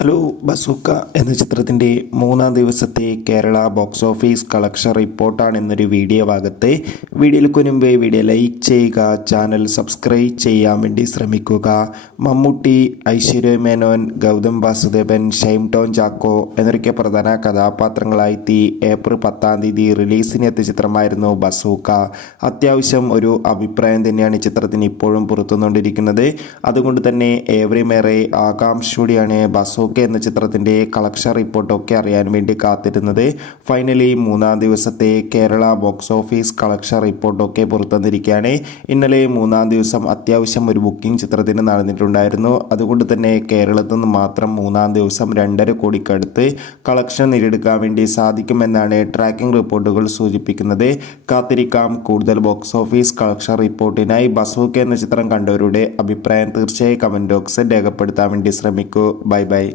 Hello bazooka എന്ന ചിത്രത്തിൻ്റെ മൂന്നാം ദിവസത്തെ കേരള ബോക്സ് ഓഫീസ് കളക്ഷൻ റിപ്പോർട്ടാണ് എന്നൊരു വീഡിയോ ഭാഗത്ത്. വീഡിയോയ്ക്ക് മുൻപേ വീഡിയോ ലൈക്ക് ചെയ്യുക, ചാനൽ സബ്സ്ക്രൈബ് ചെയ്യാൻ വേണ്ടി ശ്രമിക്കുക. മമ്മൂട്ടി, ഐശ്വര്യ മേനോൻ, ഗൗതം വാസുദേവൻ, ഷൈൻ ടോം ചാക്കോ എന്നൊക്കെ പ്രധാന കഥാപാത്രങ്ങളായി ഏപ്രിൽ 10-ാം തീയതി റിലീസിനെത്തിയ ചിത്രമായിരുന്നു ബസൂക്ക. അത്യാവശ്യം ഒരു അഭിപ്രായം തന്നെയാണ് ചിത്രത്തിന് ഇപ്പോഴും പുറത്തുകൊണ്ടിരിക്കുന്നത്. അതുകൊണ്ട് തന്നെ ഏവരുമേറെ ആകാംക്ഷയോടെയാണ് ബസൂക്ക എന്ന ചിത്രത്തിൻ്റെ കളക്ഷൻ റിപ്പോർട്ടൊക്കെ അറിയാൻ വേണ്ടി കാത്തിരുന്നത്. ഫൈനലി മൂന്നാം ദിവസത്തെ കേരള ബോക്സ് ഓഫീസ് കളക്ഷൻ റിപ്പോർട്ടൊക്കെ പുറത്തുവന്നിരിക്കുകയാണ്. ഇന്നലെ മൂന്നാം ദിവസം അത്യാവശ്യം ഒരു ബുക്കിംഗ് ചിത്രത്തിന് നടന്നിട്ടുണ്ടായിരുന്നു. അതുകൊണ്ട് തന്നെ കേരളത്തിൽ നിന്ന് മാത്രം മൂന്നാം ദിവസം 2.5 കോടിക്കടുത്ത് കളക്ഷൻ നേടിയെടുക്കാൻ വേണ്ടി സാധിക്കുമെന്നാണ് ട്രാക്കിംഗ് റിപ്പോർട്ടുകൾ സൂചിപ്പിക്കുന്നത്. കാത്തിരിക്കാം കൂടുതൽ ബോക്സ് ഓഫീസ് കളക്ഷൻ റിപ്പോർട്ടിനായി. ബസൂക്ക എന്ന ചിത്രം കണ്ടവരുടെ അഭിപ്രായം തീർച്ചയായും കമൻറ്റ് ബോക്സിൽ രേഖപ്പെടുത്താൻ വേണ്ടി ശ്രമിക്കൂ. Bye bye.